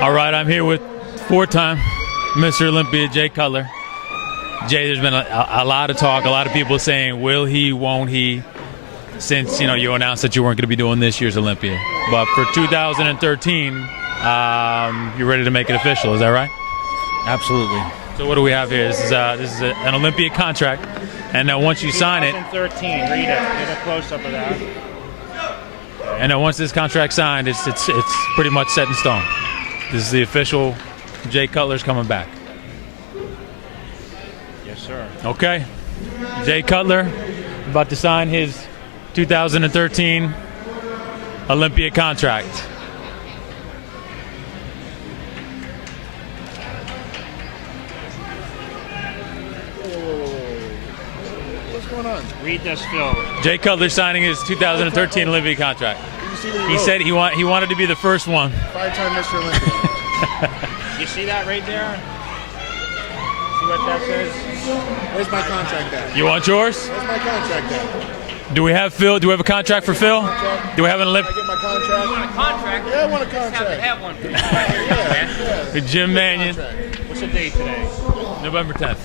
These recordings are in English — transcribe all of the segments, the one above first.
All right, I'm here with four-time Mr. Olympia Jay Cutler. Jay, there's been a lot of talk, a lot of people saying, will he, won't he, since you announced that you weren't going to be doing this year's Olympia. But for 2013, you're ready to make it official, is that right? Absolutely. So what do we have here? This is an Olympia contract, and now once you sign it, 2013. Read it. Get a close-up of that. and then once this contract's signed, it's pretty much set in stone. This is the official. Jay Cutler's coming back. Yes, sir. Okay, Jay Cutler about to sign his 2013 Olympia contract. What's going on? Read this, Phil. Jay Cutler signing his 2013 Olympia contract. He said he wanted to be the first one. 5-time Mr. Olympia. You see that right there? See what that says? Where's my contract at? You want yours? Where's my contract at? Do we have Phil? Do we have a contract for Phil? Do we have an I Olympic? get my contract. Want a contract? Yeah, I want a Just have to contract. have one. Yeah. Jim Mannion, What's the date today? November 10th.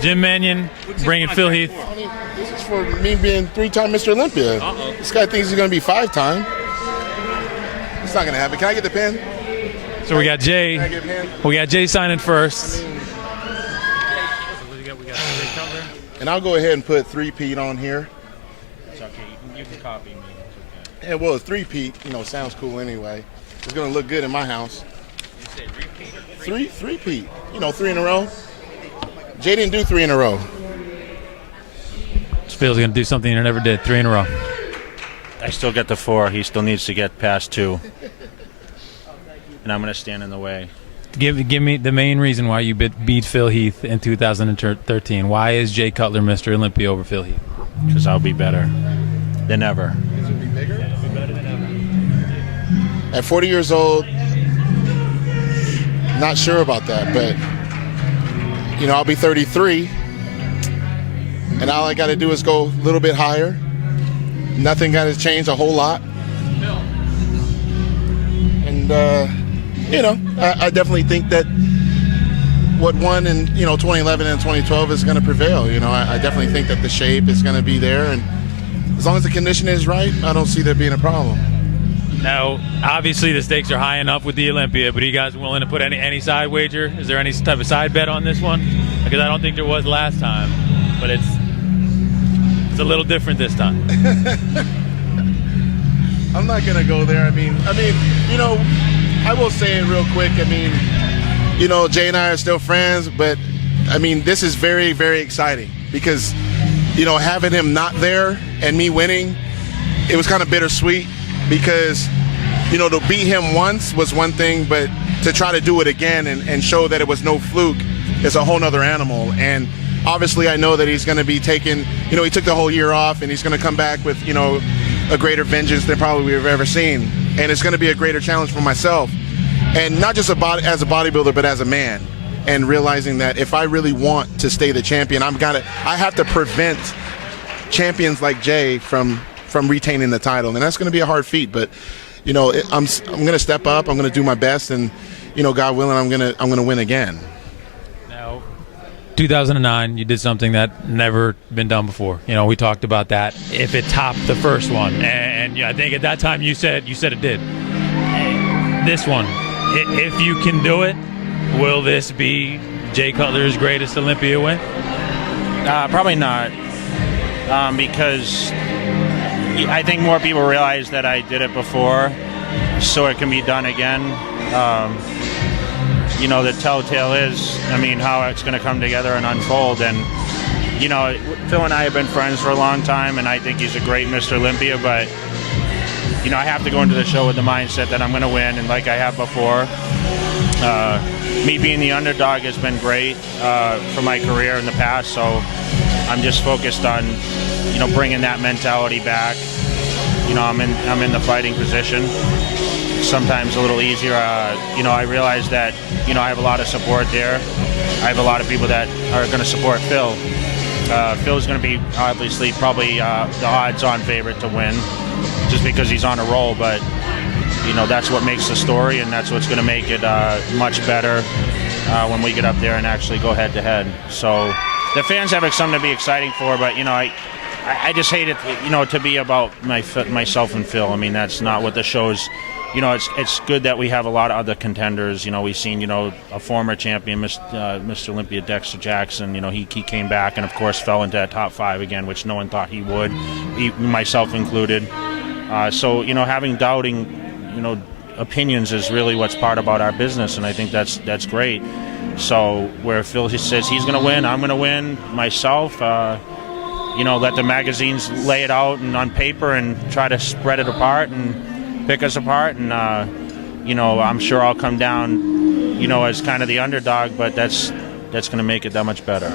Jim Mannion bringing Phil Heath. I mean, this is for me being 3-time Mr. Olympia. Uh-oh. This guy thinks he's going to be 5-time. It's not going to happen. Can I get the pen? So we got Can I Jay. get a pen? We got Jay signing first. And I'll go ahead and put 3-peat on here. It's okay. You can copy me. It's okay. Yeah, well, 3-peat, sounds cool anyway. It's going to look good in my house. You said repeat. 3-peat. 3 in a row. Jay didn't do 3 in a row. Phil's gonna do something he never did. 3 in a row. I still get the 4. He still needs to get past 2. And I'm going to stand in the way. Give me the main reason why you beat Phil Heath in 2013. Why is Jay Cutler Mr. Olympia over Phil Heath? Because I'll be better than ever. This will be bigger? Better than ever. At 40 years old, not sure about that, but I'll be 33, and all I got to do is go a little bit higher. Nothing got to change a whole lot. And I definitely think that what won in 2011 and 2012 is going to prevail. I definitely think that the shape is going to be there, and as long as the condition is right, I don't see there being a problem. Now, obviously the stakes are high enough with the Olympia, but are you guys willing to put any side wager? Is there any type of side bet on this one? Because I don't think there was last time, but it's a little different this time. I'm not gonna go there. I mean, I will say it real quick. Jay and I are still friends, but this is very, very exciting because, having him not there and me winning, it was kind of bittersweet because, to beat him once was one thing, but to try to do it again and show that it was no fluke is a whole nother animal. And obviously I know that he's going to be taking, he took the whole year off and he's going to come back with, a greater vengeance than probably we've ever seen. And it's going to be a greater challenge for myself. And not just as a bodybuilder, but as a man. And realizing that if I really want to stay the champion, I have to prevent champions like Jay from retaining the title. And that's going to be a hard feat. But, I'm going to step up. I'm going to do my best. And, God willing, I'm going to win again. 2009, you did something that never been done before. We talked about that. If it topped the first one, and I think at that time you said it did. This one, if you can do it, will this be Jay Cutler's greatest Olympia win? Probably not, because I think more people realize that I did it before, so it can be done again. The telltale is, how it's going to come together and unfold. And, Phil and I have been friends for a long time, and I think he's a great Mr. Olympia, but, I have to go into the show with the mindset that I'm going to win, and like I have before. Me being the underdog has been great for my career in the past, so I'm just focused on, bringing that mentality back. I'm in the fighting position. Sometimes a little easier. I realize that, I have a lot of support there. I have a lot of people that are going to support Phil. Phil's going to be obviously probably the odds-on favorite to win just because he's on a roll. But, that's what makes the story, and that's what's going to make it much better when we get up there and actually go head-to-head. So the fans have something to be exciting for, but, I just hate it, to be about myself and Phil. I mean, that's not what the show's. It's good that we have a lot of other contenders. We've seen, a former champion, Mr. Olympia Dexter Jackson. He came back and, of course, fell into that top 5 again, which no one thought he would, myself included. So, having doubting, opinions is really what's part about our business, and I think that's great. So where Phil says he's going to win, I'm going to win, myself, let the magazines lay it out and on paper and try to spread it apart and pick us apart. And, I'm sure I'll come down, as kind of the underdog, but that's going to make it that much better.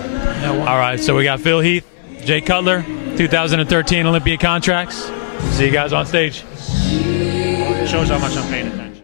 All right, so we got Phil Heath, Jay Cutler, 2013 Olympia contracts. See you guys on stage. Shows how much I'm paying attention.